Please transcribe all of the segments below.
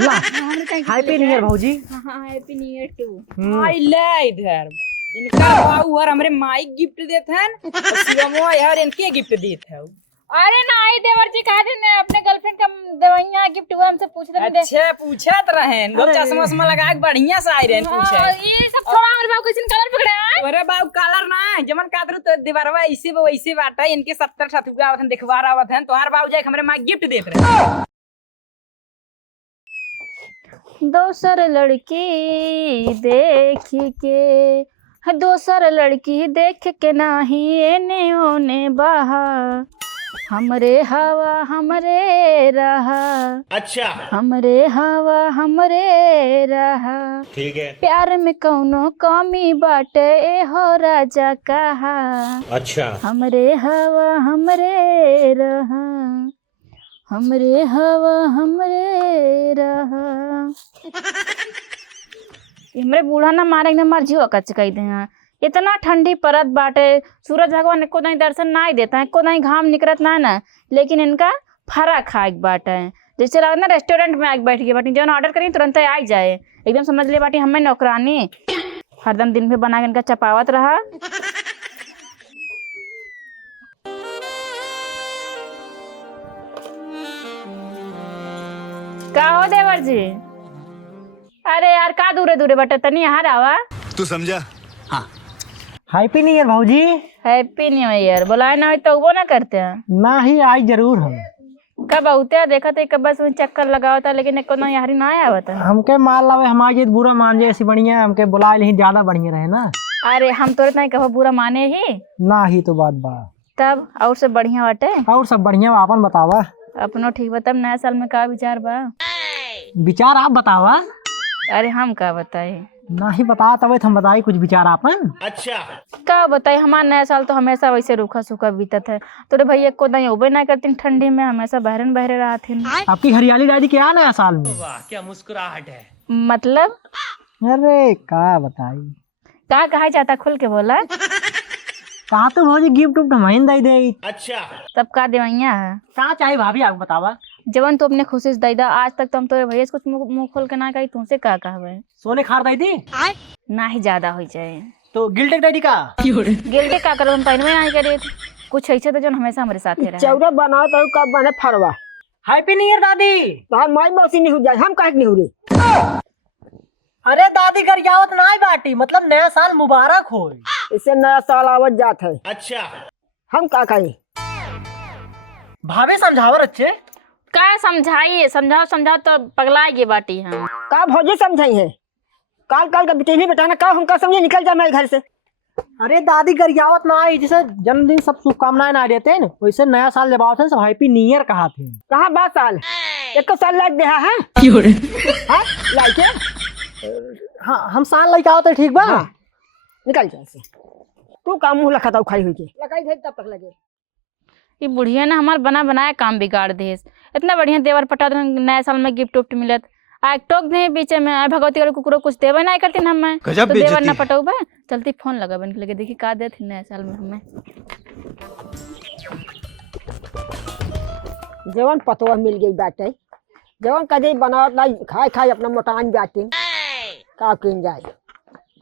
ला happy new year भाऊजी। हाँ happy new year to. माई ले इधर इनका बाऊ यार हमरे माई गिफ्ट देत हन शिवमो यार इनके गिफ्ट देत है। अरे नहीं देवर जी कहा थे ना अपने गर्लफ्रेंड का दवाइयाँ गिफ्ट हुआ हमसे पूछ रहे थे। अच्छा पूछत रहन गो चश्मा उस्मा लगा के बढ़िया से आए रहन पूछे। ये सब थोड़ा हमारे बाबू किसी कलर पकड़े हैं। अरे बाऊ कलर ना जमन कादरू तो दीवारवा ऐसे वैसे बाटा इनके 70 ठथुआ आवत हन दिखवार आवत हन तोहार बाऊ जाए हमरे माई गिफ्ट देत रहे। दोसर लड़की देख के दोसर लड़की देख के नाही एने ओने बहा हमरे हवा हमरे रहा। अच्छा हमरे हवा हमरे रहा। ठीक है प्यार में कौनो कमी बाटे ए हो राजा कहा। अच्छा हमरे हवा हमरे रहा हमरे हवा हमरे रहा। हमरे बूढ़ा ना मारे एकदम मार जीवा कच कही दे। इतना ठंडी परत बाटे सूरज भगवान को नहीं दर्शन ना ही देता है को नहीं घाम निकलत ना लेकिन इनका फरा खाए बाटे जैसे लगा ना रेस्टोरेंट में आके बैठ गए बाटी जो ऑर्डर करी तुरंत आ जाए एकदम समझ ले बाटी हमें नौकरानी हरदम दिन में बना के इनका चपावत रहा। का हो देवर जी? अरे यार का दूरे दूरे बटे तनी यहाँ आवा तू समझा। हाँ हैप्पी न्यू ईयर भाऊजी। हैप्पी न्यू ईयर बुलाए ना तो वो ना करते हैं ना ही आई जरूर हम कब आते देखा थे कब बस चक्कर लगाओ था लेकिन एको ना यारी ना आया था। हमके माल लावे हमारे बुरा मान जाए ऐसी बढ़िया हमके बुलाए नहीं ज्यादा बढ़िया रहे ना। अरे हम तो नहीं कहो बुरा माने ही ना ही तो बात बा तब और सब बढ़िया बाटे और सब बढ़िया आपन बतावा। अपनो ठीक बता नया साल में का विचार बा? विचार आप बतावा। अरे हम का बताए ना ही बता तब हम बताई कुछ विचार आपन। अच्छा का बताए हमारा नया साल तो हमेशा वैसे रूखा सूखा बीतत है तोरे भैया को नहीं उबे ना करती ठंडी में हमेशा बहरन बहरे रहा थे। आपकी हरियाली डाली क्या नया साल में? वाह क्या मुस्कुराहट है। मतलब अरे का बताई का कहा चाहता खुल के बोला। कहा तो भाजी गिफ्ट उफ्ट हमें दे दे। अच्छा तब का देवैया है कहाँ चाहिए भाभी आप बतावा। जवन तो अपने खुशी से दई दा आज तक तो हम तोरे भैया से कुछ मुंह खोल के ना कही तुमसे का कहवे सोने खार दी थी ना ही ज्यादा हो जाए तो गिल्टेक डैडी का गिल्टे का करो हम पहनवे नहीं करे कुछ ऐसे तो जो हमेशा हमारे साथ रहे। चौरा बनाओ तो कब बने फरवा। हैप्पी न्यू ईयर दादी। तो माई मौसी नहीं हो जाए हम काहे नहीं हो रही। अरे दादी घर जावत ना आई बाटी मतलब नया साल मुबारक हो। इससे नया साल आवत जात है। अच्छा हम का कहें भाभी समझावर अच्छे का समझाइए समझाओ समझाओ तो पगलाएगी बाटी हम का भौजी समझाई है काल काल का बिटेली बेटाना का हम का समझे निकल जाए मेरे घर से। अरे दादी घर जावत ना आई जैसे जन्मदिन सब शुभकामनाएं ना देते हैं वैसे नया साल जब आवत है सब हैप्पी न्यू ईयर कहा थे। कहा 12 साल एक साल लाइक दे है लाइक हाँ हम साल लेके आवते ठीक बा। हाँ। निकल जाए से तू का मुंह लखा था खाई हुई के लगाई दे तब तक लगे। ये बुढ़िया ना हमार बना बनाया काम बिगाड़ दे इतना बढ़िया देवर पटा नया साल में गिफ्ट उफ्ट मिलत आ टोक दे बीच में आ भगवती और कुकरो कुछ देवे नहीं करती हमें तो देवर ना पटौबे चलती फोन लगाबन के लगे देखी का देती नया साल में हमें। जवन पतवा मिल गई बाटे जवन कदे बनावत ना खाए खाए अपना मोटान जाते का किन जाए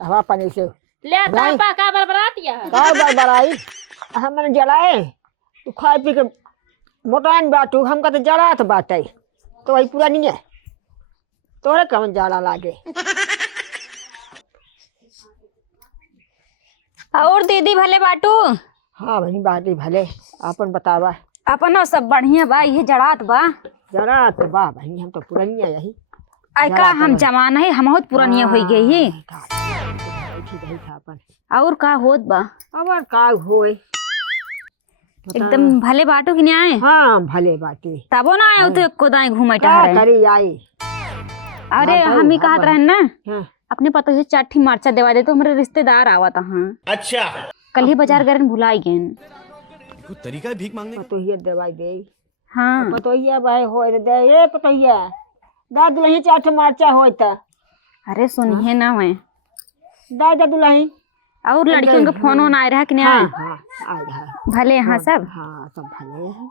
हवा पानी से ले तापा का बरबरातिया का बड़बड़ाई हमने जलाए तू खाए पी के मोटान बाटू हम का तो जड़ात बाटे तो वही पूरा नहीं है तोरे कौन जाड़ा लागे। और दीदी भले बाटू। हाँ भाई बाटी भले अपन बतावा। अपन सब बढ़िया बा ये जड़ात बा जड़ात बा भाई हम तो पूरा नहीं है यही का हम जमाना है हम बहुत पुरानिया हो गई ही और का होत बा अब का होए एकदम भले बाटू कि नहीं आए। हाँ भले बाटी तबो ना आए तो को दाएं घूमे का करी आई। अरे हम ही कहत रहन ना हाँ। अपने पतो से चाठी मरचा देवा दे तो हमारे रिश्तेदार आवत हां। अच्छा कल ही बाजार गरन भुलाई गेन कोई तरीका है भीख मांगने का। पतोहिया दवाई दे। हां पतोहिया भाई होए दे ए पतोहिया दाद दुलही चाठ मरचा होय त। अरे सुनिए ना मैं दादा दुलही और लड़कियों का फोन ऑन आ रहा कि नहीं आए? हाँ आ रहा भले हाँ सब हाँ सब भले हैं।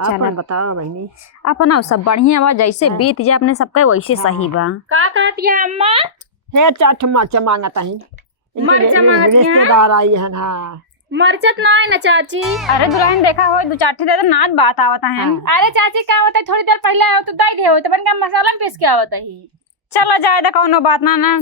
आपन बताओ बहनी। अपना सब बढ़िया बा, जैसे बीत जाए अपने सबके वैसे सही बा। का कहती है अम्मा? हे चाट मरचा मांगता है, मरचा मांगत हैं? रिश्तेदार आई है। हाँ मरचत ना है ना चाची। अरे दुल्हन देखा हो दो चाटी दे तो नाच बात आवत है। अरे चाची क्या होता है, थोड़ी देर पहले आओ तो दई दे हो तो बन का मसाला में पीस के आवत है। चलो जाए तो कौनो बात ना।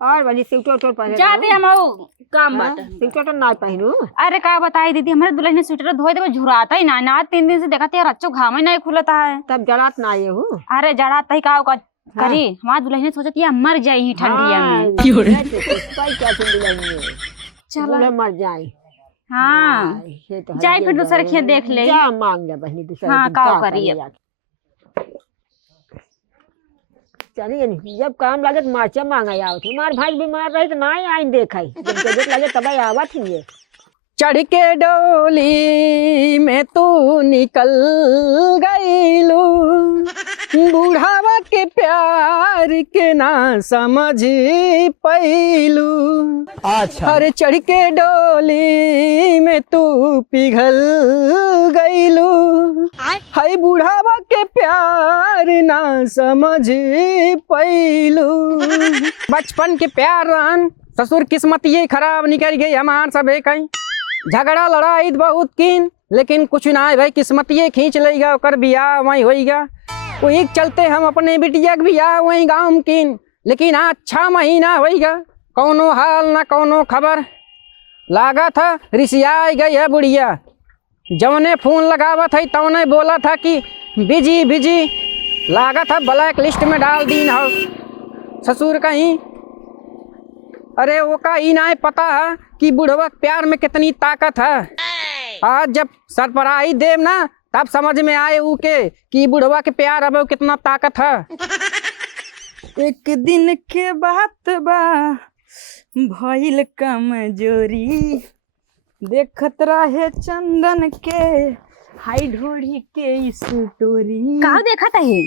और बनी स्वेटर पहने जाते हम आओ काम बात। स्वेटर ना पहनू। अरे का बताई दीदी, हमारे दुल्हन ने स्वेटर धोए थे झुराता ही ना 3 दिन से देखा यार अच्छो घाम ही नहीं खुलता है। तब जरात ना आए हूँ। अरे जड़ाता ही का करी। हमारी दुल्हन ने सोचा कि मर जाए ठंडिया में। चलो मर जाए। हाँ जाए फिर दूसरे खेत देख ले। जा मांग ले बहनी दूसरे। हाँ का करिए। चलिए जब काम लगे तो मरचा मांगा आवत। हमारे भाई बीमार रहे तो ना आई देखा जब तबियत लगे तब आवत ही। चढ़ के डोली में तू निकल गईलू, बुढ़ावा के प्यार के ना समझ पैलू। अच्छा अरे चढ़ के डोली में तू पिघल गईलू, हाय बुढ़ावा के प्यार ना समझ पैलू। बचपन के प्यार रहन ससुर किस्मत ये खराब निकल गई हमार सब कहीं। झगड़ा लड़ाई बहुत किन लेकिन कुछ ना है भाई, किस्मत ये खींच लेगा ओकर बियाह वहीं होएगा। वही चलते हम अपने बिटिया के बियाह वहीं गाँव में किन, लेकिन हाँ 6 महीना होएगा कौनो हाल ना कौनो खबर। लागा था रिसिया गई है बुढ़िया, जौने फोन लगावत है तौने बोला था कि बिजी बिजी। लागा था ब्लैक लिस्ट में डाल दीन हो ससुर कहीं। अरे वो का ही ना पता है कि बुढ़वा प्यार में कितनी ताकत है। आज जब सरपराई देव ना तब समझ में आए उके कि बुढ़वा के प्यार अब कितना ताकत है। एक दिन के बात बा भइल कमजोरी, देखत रहे चंदन के हाई ढोड़ी के स्टोरी। कहाँ देखा है?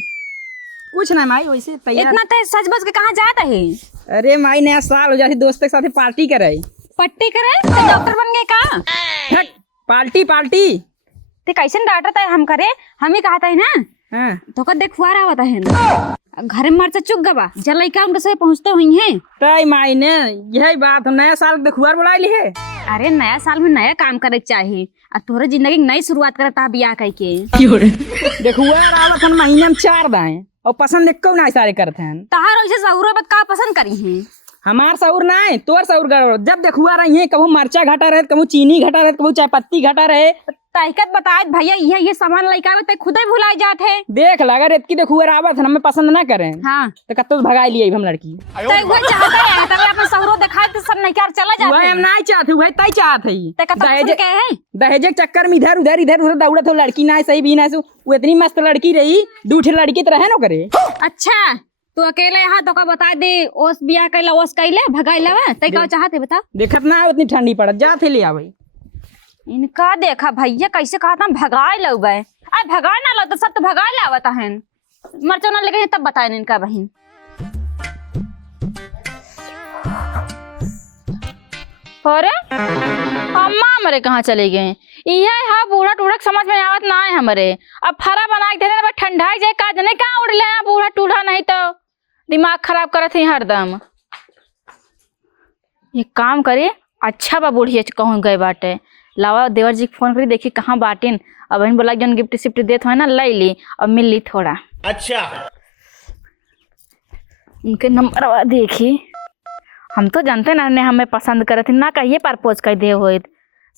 कुछ ना माई वैसे तैयार। इतना तो सच बच के कहाँ जाता है? अरे माई नया साल हो जाती दोस्त के साथ पार्टी करे। पट्टी करे तो डॉक्टर बन गए का? पार्टी पार्टी ते कैसे डांटता है हम करे? हम ही कहता है ना। हाँ। तो का देख फुआरा होता है ना घर में मरचा चुक गवा जलाई का उनके से पहुंचते हुई हैं। तय माई ने यही बात नया साल देखुआर बुला ली है। अरे नया साल में नया काम करे चाहिए और तोरे जिंदगी की नई शुरुआत करता बियाह कह के। देखुआर आवत हन महीने में 4 दाएं और पसंद एको ना सारे करते हैं। तहार वैसे सहुरा बत का पसंद करी है? हमार सौर ना है तोर सौर गड़बड़। जब देखुआ रही है कबू मरचा घटा रहे कबू चीनी घटा रहे कबू चाय पत्ती घटा रहे। तहकत बताए भैया ये सामान लइका में खुद ही भुलाई जात है। देख लगा रेत की देखुआ आवत हमें पसंद ना करें। हाँ तो कत्तो भगाई लिए हम लड़की। तय वो चाहता है तब अपन सहुरो दिखाए तो सब नहीं कर चला जाते। वह हम नहीं चाहते वह तय चाहते ही। ते कत्तो पसंद के है? दहेज के चक्कर में इधर उधर इधर उधर दौड़त हो लड़की ना सही भी ना वो इतनी मस्त लड़की रही दूठे लड़की तो रहे ना करे। अच्छा तू अकेले यहाँ तो का बता दे ओस बियाह कैला ओस कैले भगाइला तय का चाहते बता। देखत ना उतनी ठंडी पड़त जाते ले आवे। इनका देखा भैया कैसे कहा था भगाए लो गए। अरे भगाए ना लो तो सब तो भगाए लावता है। मरचो ना लेके तब बताए इनका बहन। अरे अम्मा हमारे कहाँ चले गए? यह हा बूढ़ा टूढ़ा समझ में आवत ना है हमारे। अब फरा बना के दे ठंडा जाए का जने कहाँ उड़ ले बूढ़ा टूढ़ा नहीं तो दिमाग खराब करत है हरदम। ये काम करे अच्छा बा बूढ़ी कहूँ गए बाटे। लावा देवर जी फोन करी देखी कहाँ बाटिन। अब बहन बोला जन गिफ्ट सिफ्ट देत हो ना ले ली और मिल ली थोड़ा। अच्छा उनके नंबर देखी। हम तो जानते ना ने हमें पसंद करे थे ना कहिए प्रपोज कर दे हो।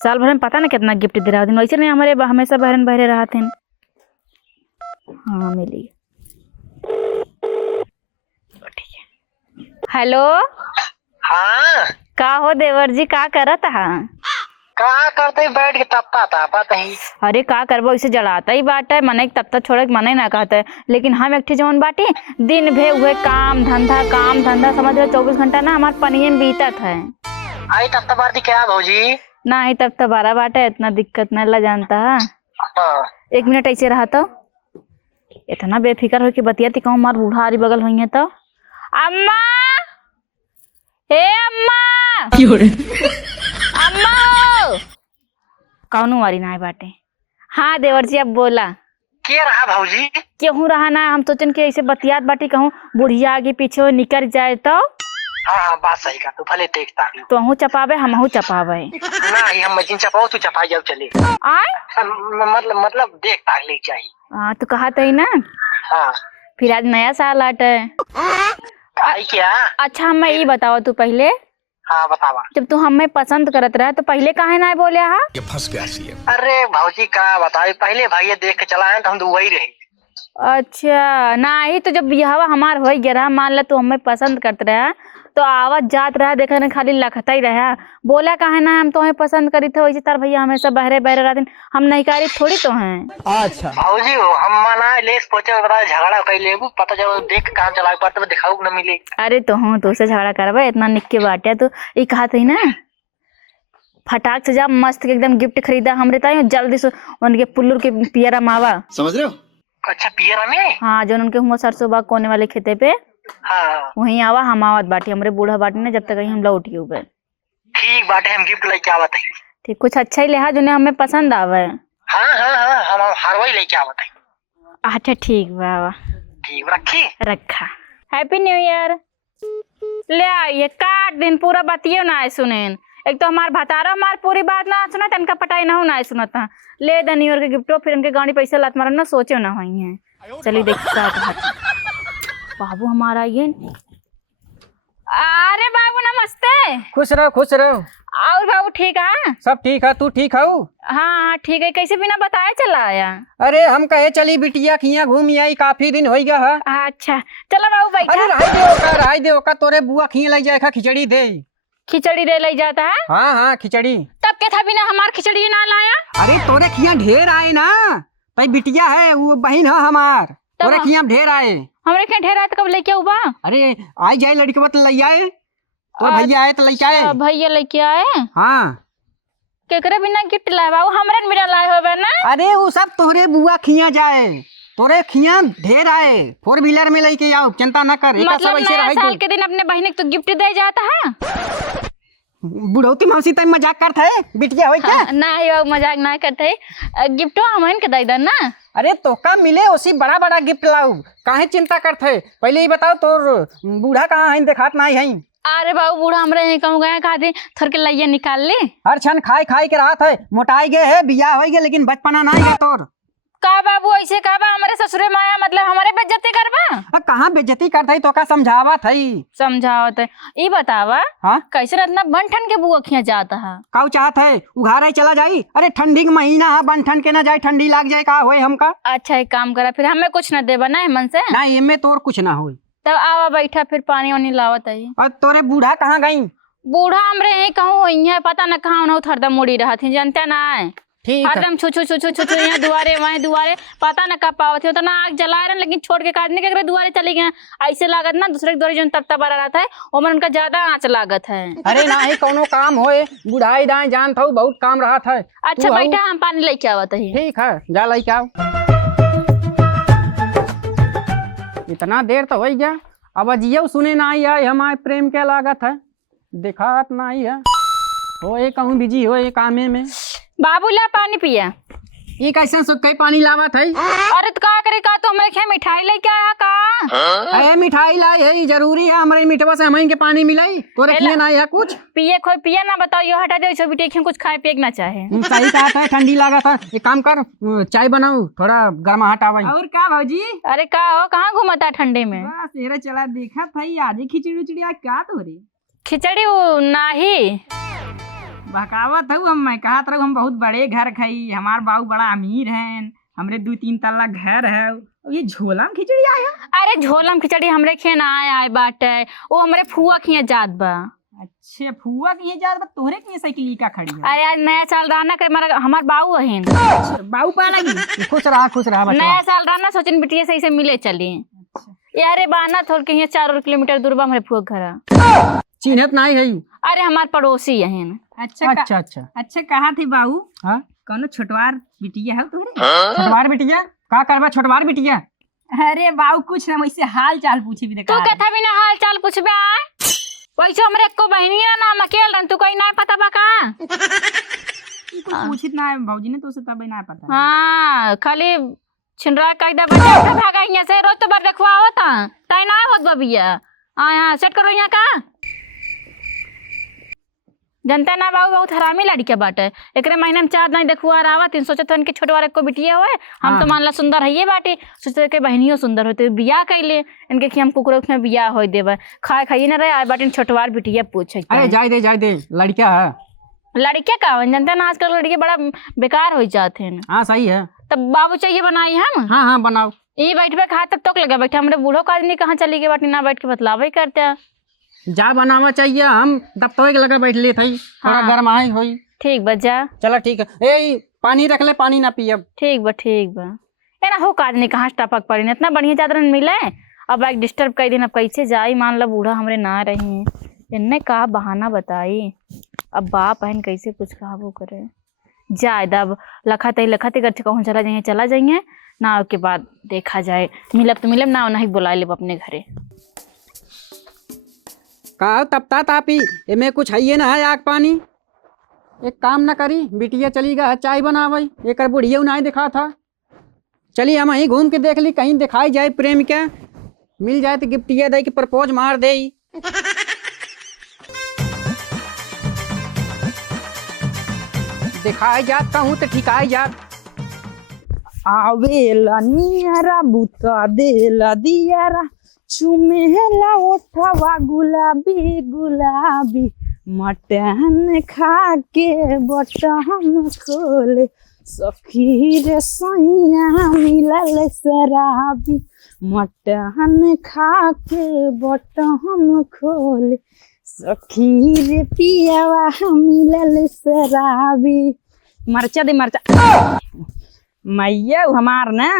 साल भर में पता ना कितना गिफ्ट दे रहा थे वैसे नहीं हमारे हमेशा बहरन बहरे रहा थे। हाँ मिली। हेलो हाँ का हो देवर जी का करत हा? कहा करते बैठ के तपता था पता ही। अरे का करबो इसे जलाता ही बाटे मने तब तक छोड़े मने ना कहते है। लेकिन हम एक जवन बाटे दिन भे हुए काम धंधा समझ लो 24 घंटा ना हमारे पनिये में बीतत है। आई तब तक बार क्या भौजी? ना ही तब तो 12 बाटे इतना दिक्कत न ला जानता है। हाँ। 1 मिनट ऐसे रहा तो इतना बेफिक्र हो कि बतियाती कहूँ मार बूढ़ा आरी बगल हुई है तो। अम्मा हे अम्मा अम्मा कौन वारी ना बाटे। हाँ देवर जी अब बोला। के रहा भाजी? केहू रहा ना, हम सोचन कि ऐसे बतियात बाटी कहूँ बुढ़िया आगे पीछे निकल जाए तो हाँ बात सही का तू भले देख ताक लो। तोहू चपावे हमहू चपावे। नहीं हम मशीन चपाओ तू चपा जाओ चले। आय मतलब देख ताक ले चाहिए। हाँ तो कहा तो ही ना। हाँ फिर आज नया साल आटे। आई क्या? अच्छा हमें ये बताओ तू पहले, हाँ बतावा। जब तू हमें पसंद करत रहा तो पहले काहे ना बोले हा? ये फंस गया सी। अरे भाजी का बताए पहले भाई देख के चला तो हम तो वही रहे। अच्छा ना ही तो जब बिहावा हमार हो गया रहा, मान ला तू हमें पसंद करते रहा तो आवाज जात रहा देखा ने खाली लखता ही रहा, बोला काहे ना हम तुम्हें पसंद करी थे वैसे तार भैया हमेशा बहरे बहरे रहते, हम नहीं करी थोड़ी तो हैं। अच्छा भाजी हो हम माना लेस पहुंचे बता झगड़ा कर ले पता चलो देख कहाँ चला पाते तो दिखाऊ न मिले। अरे तो हूँ तो से झगड़ा करवा इतना निक्के बाटे तो ये कहा थी ना फटाक से जा मस्त के एकदम गिफ्ट खरीदा हमरे ताई जल्दी से उनके पुल्लुर के पियरा मावा। समझ रहे हो? अच्छा पियरा में? हाँ जो उनके हुआ सरसों बाग कोने वाले खेते पे हाँ वहीं आवा हम आवत बाटी हमरे बूढ़ा बाटी ना जब तक कहीं हम लौट गए। ठीक बाटे हम गिफ्ट लेके आवत है। ठीक कुछ अच्छा ही लिहा जो हमें पसंद आवे। हाँ हाँ हाँ हम हर वही लेके आवत है। अच्छा ठीक बाबा ठीक रखी रखा। Happy new year. ले आइए काट दिन पूरा बतियो ना आए सुनेन, एक तो हमार भतारा हमार पूरी बात ना सुना इनका पटाई ना हो ना सुनता। ले द न्यू ईयर के गिफ्टो फिर उनके गाड़ी पैसे लात मारम ना सोचे ना हुई है। चलिए देखिए बाबू हमारा ये। अरे बाबू नमस्ते। खुश रहो खुश रहो। और बाबू ठीक है? सब ठीक है, तू ठीक है? हाँ हाँ ठीक है। कैसे बिना बताए चला आया? अरे हम कहे चली बिटिया खिया घूम आई, काफी दिन हो गया है। अच्छा चलो बाबू अरे बैठा। राय दे का तोरे बुआ खिया लग जाए खिचड़ी दे। खिचड़ी दे ले जाता है? हाँ हाँ खिचड़ी। तब क्या था बिना हमार खिचड़ी ना लाया? अरे तोरे खिया ढेर आए ना, तई बिटिया है वो बहन है हमार, तोरे खिया ढेर आए। हमरे क्या ढेर आए तो कब लेके आऊँ बा? अरे आई जाए लड़के तो ले आए, तो भैया आए तो लेके आए। भैया लेके आए? हाँ केकरे बिना गिफ्ट लाए बाबू? हमरे बिना लाए होबे ना? अरे वो सब तोरे बुआ खिया जाए, तोरे खिया ढेर आए, 4 व्हीलर में लेके आओ, चिंता न कर। मतलब नया साल के दिन अपने बहन को गिफ्ट दे जाता है? बुढ़ौती मौसी तय मजाक करत है, बिटिया होई क्या? नहीं बाबू मजाक ना करते, गिफ्टो हमन के दे देना। अरे तोका मिले उसी बड़ा बड़ा गिफ्ट लाऊ, काहे चिंता करत है? पहले ही बताओ तोर बूढ़ा कहाँ है, दिखात नहीं है। अरे बाबू बूढ़ा हमरे नहीं कहूँ गया कहा दे थोड़ के लइया निकाल ले। हर क्षण खाई खाई के रात है, मोटाई गए है, बियाह हो गए लेकिन बचपना नहीं है तोर। का बाबू ऐसे का बा हमारे ससुरे माया मतलब हमारे बेइज्जती करबा? कहाँ बेइज्जती करत है, तो का समझावत है। समझावत है। ई बतावा हाँ कैसे रत्ना बन ठन के बुआ खिया जाता है? काऊ चाहत है उघारे चला जाई? अरे ठंडी का महीना है, बन ठन के ना जाए, ठंडी लाग जाए का होए हमका। अच्छा एक काम करा फिर हमें कुछ न देबा ना मन से? नहीं इनमें तोर कुछ ना होए। तब आवा बैठा फिर पानी वानी लावत है। और तोरे बूढ़ा कहाँ गई? बूढ़ा हमरे यही कहूँ वही है, पता न कहाँ उन्होंने हरदम मुड़ी रहा थी, जानते ना है ठीक है। हरदम छू छू छू छू छू छू यहाँ दुआरे वहाँ दुआरे, पता न कब पावत हो तो ना आग जला रहे लेकिन छोड़ के काटने के दुआरे चले गए। ऐसे लागत ना दूसरे दुआरे जो तब तब रहता है वो में उनका ज्यादा आँच लागत है। अरे नहीं कोनो काम होए, बुढ़ाई दाएं जानत हूँ बहुत काम रहा था। अच्छा बैठा हम पानी लेके आवत है। ठीक है जा लेके आओ। इतना देर तो हो गया, अब अजियो सुने ना आई है हमारे प्रेम के लागत है, दिखात ना आई है, होए कहूँ बिजी होए कामे में। बाबू ला पानी पिया। ये कैसे सुखई पानी लावत है? अरे तो का करे का तो हमारे खे मिठाई लेके आया का? अरे मिठाई लाई है जरूरी है, हमारे मिठवा से हमें के पानी मिलाई, तोरे खिए ना है कुछ पिए खोई पिए ना बताओ यो हटा दे बेटे खे कुछ खाए पिए ना चाहे। सही कहा था, ठंडी लागत है। एक काम कर चाय बनाऊ, थोड़ा गर्माहट आवे। और क्या भाजी? अरे का हो कहाँ घुमाता है ठंडे में? बस तेरा चला देखा भाई आज ही खिचड़ी उचड़ी आज क्या तो रही खिचड़ी वो नाही बहकावत हूँ हम, मैं कहा था हम बहुत बड़े घर खाई, हमार बाबू बड़ा अमीर हैं, हमरे 2-3 तल्ला घर है, ये झोला में खिचड़ी आया। अरे झोलम खिचड़ी हमरे खे ना आए बाटे, वो हमरे फुआ खिया जात बा। अच्छा फुआ की ये जा तोहरे की साइकिल का खड़ी है? अरे आज नया साल रहना कर हमार बाबू है बाबू पा लगी। खुश रहा बच्चा। नया साल रहना सोचन बिटिया सही से मिले चली यारे बाना थोड़ के 4 किलोमीटर दूर बा हमारे फुआ घर। चिन्हत नहीं है? अरे हमार पड़ोसी है। अच्छा कहा थी बाबू? हाँ कौनो छोटवार बिटिया है तोहरे? छोटवार बिटिया का करबा? छोटवार बिटिया अरे बाबू कुछ ना वैसे हाल चाल पूछे भी तू कथा भी ना हाल चाल पूछबे आए वैसे हमरे को बहनी ना नाम अकेल रन तू कोई ना पता बा का? कुछ पूछित ना है भौजी ने तो से तब ना पता। हाँ खाली छिनरा कह दे बच्चा उठा भागा यहाँ से रोज तो बार देखवा होता ताई ना होत बबिया यहाँ सेट करो यहाँ का जनता ना बाबू बहुत हरामी लड़किया बाटे एकरे महीने में 4 नहीं देखुआ रहा तीन सोचत हन कि छोटवारे को बिटिया हुए हम तो मान ला सुंदर है ये बाटे सोचते के बहनियों सुंदर होते बियाह कैले इनके कि हम कुकरो में बियाह हो देबे खाए खाइए ना रहे आए बाटे छोटवार बिटिया पूछे अरे जाए दे लड़किया है। लड़किया का जनता ना आजकल लड़के बड़ा बेकार हो जाते हैं। हाँ सही है। तब बाबू चाहिए बनाई हम। हाँ बनाओ। ये बैठ पे खा तक टोक लगा बैठे हमरे बूढ़ो का आदमी कहाँ चली गए बाटी ना बैठ के बतलावे करते हैं। जा बनावा चाहिए हम दफ्तर के लगा बैठ ले थी थोड़ा गरमाई होई। ठीक बा जा चलो ठीक है। ए पानी रख ले पानी ना पियब। ठीक बा ये ना हो काज नहीं कहाँ टपक पड़ी इतना बढ़िया चादर मिले अब एक डिस्टर्ब कर दिन अब कैसे जाई मान लो बूढ़ा हमरे ना रही इनने कहा बहाना बताई अब बाप बहन कैसे कुछ काबू करे जाए दब लखा ते गच्छ कहूँ चला जाइए ना उसके बाद देखा जाए मिलब तो मिलब ना नहीं बुला ले अपने घरे कहा तपता तापी एमे कुछ है ना है आग पानी एक काम ना करी बिटिया चली गया चाय बनावई एक बुढ़िया नहीं दिखा था चली हम वहीं घूम के देख ली कहीं दिखाई जाए प्रेम के मिल जाए तो गिफ्टिया दे के प्रपोज मार दे। दिखाई जात कहूँ तो ठिकाई जात आवेला नियरा बुता देला दियारा चुमेला ओठवा गुलाबी गुलाबी मटन खा के बटन खोले सखी रे सैया मिलल शराबी मटन खा के बटन खोले सखी रे पियावा मिलल शराबी। मरचा दे मरचा मैया हमार ना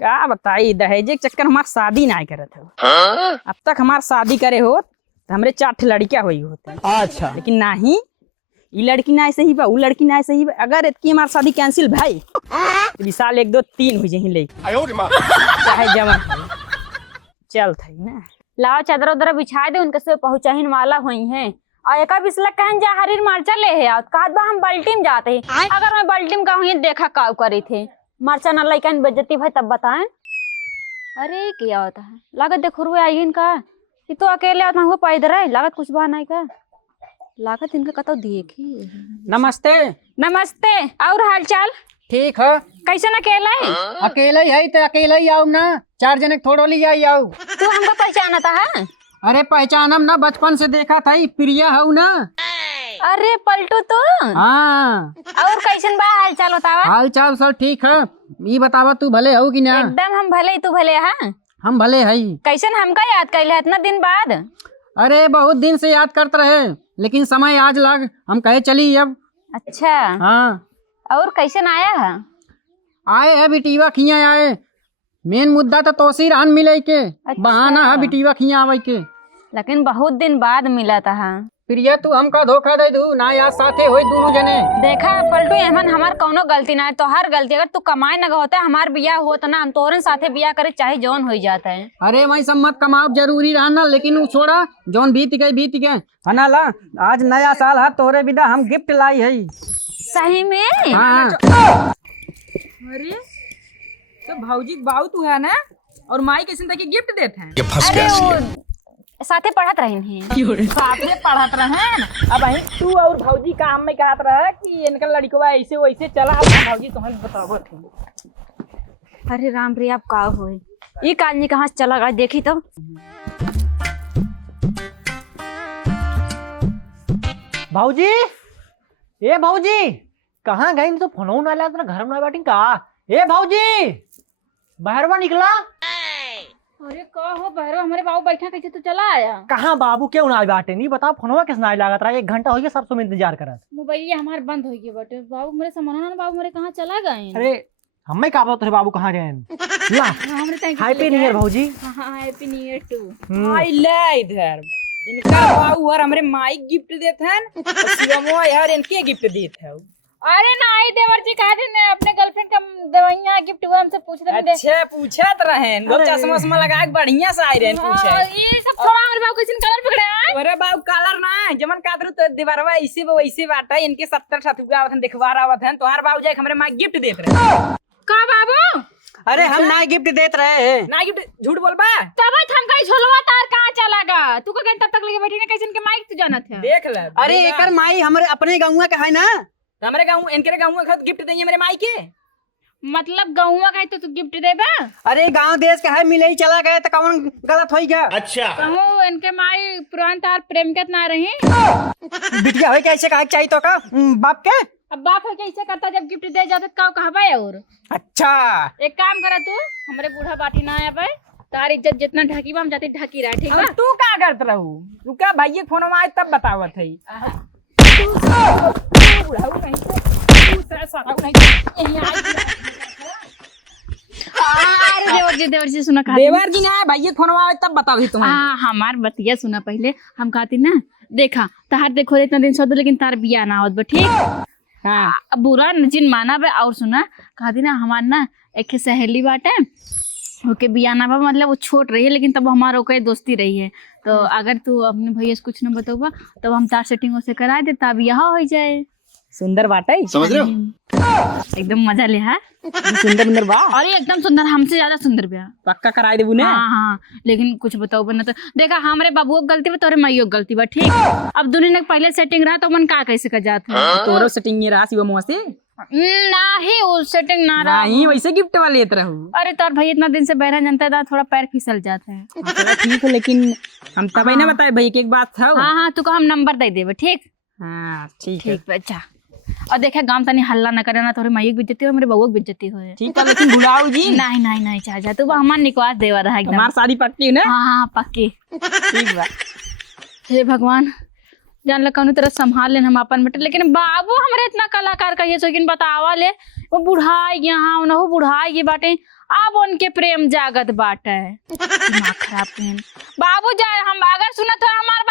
क्या बताई दहेज के चक्कर हमार शादी नहीं करत हो अब तक हमार शादी करे हो तो हमरे 4 लड़कियां हुई होती। अच्छा लेकिन नहीं ये लड़की ना सही बा वो लड़की ना सही बा अगर इतकी हमार शादी कैंसिल भाई तो विशाल 1 2 3 हो जाही ले चाहे जवन चल थई ना लाओ चादर उधर बिछा दे उनके से पहुंचाहिन वाला हुई है और एका बिसला कहन जा हरीर मरचा ले है कहत बा हम बाल्टी में जाते हैं अगर मैं बाल्टी में कहूँ देखा काव करे थे मरचा न लइकन बेइज्जती भाई तब बताएं। अरे क्या होता है लागत देखो रुए आई इनका ये तो अकेले आता हुआ पैदल है लागत कुछ बा नहीं का लागत इनका कतो देखी। नमस्ते। नमस्ते और हाल चाल ठीक है। कैसे अकेला है अकेले ही तो अकेले ही आओ ना 4 जने थोड़ो ली आई आओ। तू हमको पहचानता है। अरे पहचानम ना बचपन से देखा था प्रिया हूँ ना। अरे पलटू तू। हाँ और कैसन बा हाल चाल बतावा। हाल चाल सब ठीक है। ये बतावा तू भले हो कि ना। एकदम हम भले तू भले है। हम भले है। कैसन हमका याद कैले इतना दिन बाद। अरे बहुत दिन से याद करते रहे लेकिन समय आज लग हम कहे चली अब। अच्छा हाँ और कैसन आया है। आए है बिटिवा खिया आए मेन मुद्दा तो तोसी रहन मिले के बहाना है बिटिवा खिया आवे के लेकिन बहुत दिन बाद मिला था। प्रिया तू हमका धोखा दे दू ना याद साथे होई दोनों जने। देखा पलटू एमन हमार कोनो गलती ना है तो हर गलती अगर तू कमाए न होता है हमार बियाह होता ना हम तोहरे साथे बियाह करे चाहे जौन हो जाता है। अरे वही सम्मत कमाओ जरूरी रहना लेकिन वो छोड़ा जौन बीत गए हना ला आज नया साल है तोहरे विदा हम गिफ्ट लाई है। सही में। हाँ अरे तो भौजी बाऊ तू है ना और माई कैसे तक गिफ्ट देते हैं। ये फंस अरे गया इसलिए। वो साथे पढ़त रहे हैं साथ में पढ़त रहे अब वही तू और भौजी काम में कहत रहा कि इनका लड़कवा ऐसे वैसे चला भौजी तुम्हें बताओ। अरे राम रे आप का होए ये आदमी कहाँ से चला गया देखी तो। भाऊजी ए भाऊजी कहाँ गई तो फोन ना आया तो घर में बैठी का। ए भाऊजी बाहरवा निकला। अरे का हो बहरो हमारे बाबू बैठा कैसे तू चला आया। कहाँ बाबू क्यों ना बाटे नहीं बताओ फोनवा किस ना लागत रहा 1 घंटा हो गया सब तुम इंतजार करत। मोबाइल हमारे बंद हो गया बटे बाबू मेरे सामान ना बाबू मेरे कहाँ चला गए। अरे हमें का पता बाबू कहाँ गए ला। हैप्पी न्यू ईयर भाऊजी। हाँ हैप्पी न्यू ईयर टू। आई ले इधर इनका बाऊ और हमरे माई गिफ्ट देते हैं शिवमो यार इनके गिफ्ट देते हैं। अरे नहीं देवर जी कहा थे ना अपने गर्लफ्रेंड का दवाइयाँ गिफ्ट हुआ हमसे पूछ रहे थे। अच्छा पूछत रहे लोग चश्मा उश्मा लगा के बढ़िया से आए रहे पूछे। ये सब थोड़ा हमारे बाबू कैसे कलर पकड़े हैं। अरे बाबू कलर ना जमन कातरू तो दीवारवा ऐसे वैसे बाटा इनके 70 ठथुआ आवत देखवा आवत हैं तोहार बाबू जाके हमरे माई गिफ्ट देत रहे। का बाबू अरे हम ना गिफ्ट देत रहे हैं। ना गिफ्ट झूठ बोल बा। तब हम कहीं झोलवा तार कहाँ चला गा तू का तब तक लेके बैठी ना कैसे इनके माइक तू जानत है देख ले। अरे एकर माई हमारे अपने गाँव का है ना। हमारे गाँव इनके गाँव का गिफ्ट देंगे मेरे माई के। मतलब गौवा का तो तू गिफ्ट देबा अरे गांव देश का है मिले ही चला गया तो कौन गलत होई क्या। कहूँ इनके माई पुरान तार प्रेम के ना रही बिटिया होई कैसे कहा चाहिए तो का बाप के। अब बाप है कैसे करता जब गिफ्ट दे जाते का कहबा और अच्छा एक काम करा तू हमारे बूढ़ा बाटी ना आया भाई तार इज्जत जितना ढकी बा हम जाते ढकी रहा ठीक अब है तू क्या करत रहू। तू क्या भाई फोन में आए तब बतावत है। देवर जी सुना खा देवर जी ना भाई फोन में आए तब बताओ तुम्हें। हाँ हमार बतिया सुना पहले हम कहती ना देखा तार देखो इतना दिन सौ लेकिन तार बिया ना आवत बा ठीक। हाँ अब बुरा जिन माना बे और सुना कहती ना हमार ना एक सहेली बाटे ओके बिया ना बा मतलब वो छोट रही है लेकिन तब हमारा ओके दोस्ती रही है तो अगर तू अपने भैया से कुछ न बताऊबा तब हम तार सेटिंग से करा दे तब यहाँ हो जाए। सुंदर बाटे समझ रहे हो। एकदम मजा ले है सुंदर सुंदर बा। और ये एकदम सुंदर हमसे ज्यादा सुंदर बिया पक्का कराए देबू ने। हाँ हाँ लेकिन कुछ बताओ ना तो देखा हमारे बाबू की गलती बा तोरे माइयो की गलती बा ठीक। अब दोनों ने पहले सेटिंग रहा तो मन का कैसे कर जात है तोरो सेटिंग में रहा शिव मुआ से ना ही वो सेटिंग ना रहा नहीं वैसे गिफ्ट वाले लेत रहू। अरे तार भाई इतना दिन से बहरा जनता था थोड़ा पैर फिसल जाता है। चलो ठीक है लेकिन हम तब ही ना बताए भाई की एक बात था। हाँ हाँ तू को हम नंबर दे देबे ठीक। हाँ ठीक है ठीक बच्चा और देखे गांव तनी हल्ला न करे ना तोरे माइक बेइज्जती हो मेरे बउआ की बेइज्जती हो ठीक है लेकिन बुलाओ जी। नहीं नहीं नहीं चाचा तू हमार निकवास देवा रहा एकदम। हमार साड़ी पट्टी है ना। हाँ हाँ पक्की ठीक बा। हे भगवान जान लगा तरह संभाल लेन हम अपन बेटे लेकिन बाबू हमारे इतना कलाकार कहिए लेकिन बतावा ले वो बुढ़ाई यहाँ वो बुढ़ाई बाटे अब उनके प्रेम जागत बाटे दिमाग खराब बाबू जाए हम अगर सुना तो हमारा